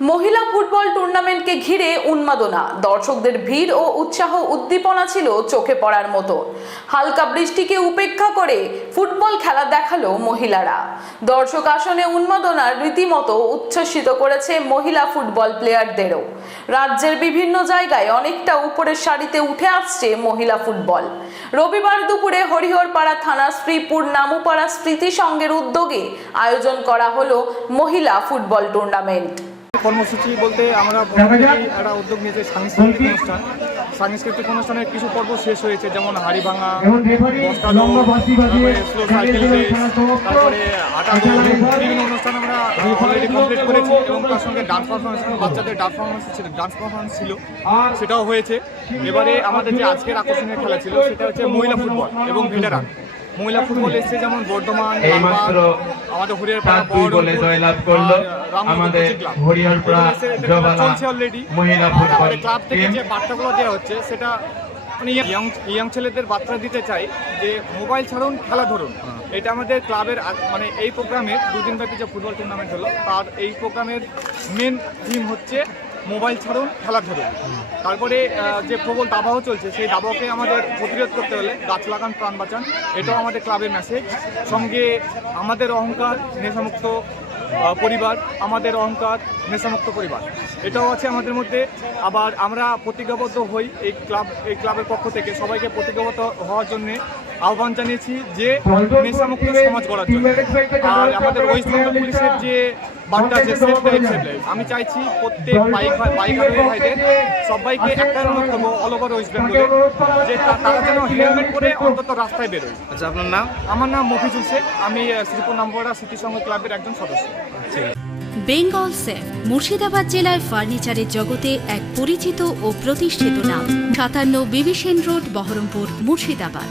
মহিলা ফুটবল টুর্নামেন্টকে ঘিরে উন্মাদনা। দর্শকদের ভিড় ও উৎসাহ উদ্দীপনা ছিল চোখে পড়ার মতো। হালকা বৃষ্টিকে উপেক্ষা করে ফুটবল খেলা দেখাল মহিলারা। দর্শক আসনে উন্মাদনার রীতিমতো উচ্ছ্বসিত করেছে মহিলা ফুটবল প্লেয়ারদেরও। রাজ্যের বিভিন্ন জায়গায় অনেকটা উপরের সারিতে উঠে আসছে মহিলা ফুটবল। রবিবার দুপুরে হরিহরপাড়া থানা শ্রীপুর নামুপাড়া স্মৃতি উদ্যোগে আয়োজন করা হলো মহিলা ফুটবল টুর্নামেন্ট। কর্মসূচি বলতে আমরা একটা উদ্যোগ নিয়েছি সাংস্কৃতিক অনুষ্ঠান। সাংস্কৃতিক অনুষ্ঠানের কিছু পর্ব শেষ হয়েছে যেমন হাড়ি ভাঙা তারপরে স্লো সাইকেল খেলাধুলার রেস, খেলা সমাপ্ত। তারপরে আটা বিভিন্ন অনুষ্ঠান আমরা অলরেডি কমপ্লিট করেছি এবং তার সঙ্গে ডান্স পারফরমেন্স বাচ্চাদের ডান্স পারফরমেন্স ছিল ডান্স পারফরমেন্স ছিল সেটাও হয়েছে। এবারে আমাদের যে আজকের আকর্ষণীয় খেলা ছিল সেটা হচ্ছে মহিলা ফুটবল এবং ভেটারান। মহিলা ফুটবল এসছে যেমন বর্ধমান আমাদের হরিয়ারপাড়া জয়লাভ করল আমাদের জবালা অলরেডি মহিলা ফুটবল ক্লাব থেকে যে বার্তাগুলো দেওয়া হচ্ছে সেটা মানে ইয়াং ইয়াং ছেলেদের বার্তা দিতে চাই যে মোবাইল ছাড়ুন খেলা ধরুন। এটা আমাদের ক্লাবের মানে এই প্রোগ্রামের দুদিন ব্যাপী যে ফুটবল টুর্নামেন্ট হলো তার এই প্রোগ্রামের মেন থিম হচ্ছে মোবাইল ছাড়ুন, খেলা ধরুন। তারপরে যে প্রবল দাবাও চলছে, সেই দাবাকে আমাদের প্রতিরোধ করতে হলে গাছ লাগান, প্রাণ বাঁচান, এটাও আমাদের ক্লাবের মেসেজ সঙ্গে আমাদের অহংকার, নেশামুক্ত পরিবার, আমাদের অহংকার, নেশামুক্ত পরিবার। এটাও আছে আমাদের মধ্যে। আবার আমরা প্রতিজ্ঞাবদ্ধ হই এই ক্লাব, এই ক্লাবের পক্ষ থেকে। সবাইকে প্রতিজ্ঞাবদ্ধ হওয়ার জন্য আহ্বান জানিয়েছি যে নেশামুক্ত সমাজ গড়ার জন্য। আর আমাদের ওয়েস্ট বেঙ্গল পুলিশের যে বার্তা যে সেফ লাইফ সেফ লাইফ। আমি চাইছি প্রত্যেক বাইক বাইক ভাইদের সবাইকে একটাই অনুরোধ করব অল ওভার ওয়েস্ট বেঙ্গলে যে তারা যেন হেলমেট পরে অন্তত রাস্তায় বেরোয়। আচ্ছা আপনার নাম? আমার নাম মফিজুল শেখ আমি শ্রীপুর নম্বরা স্মৃতি সংঘ ক্লাবের একজন সদস্য। বেঙ্গল সেফ মুর্শিদাবাদ জেলায় ফার্নিচারের জগতে এক পরিচিত ও প্রতিষ্ঠিত নাম। সাতান্ন বিবিসেন রোড বহরমপুর মুর্শিদাবাদ।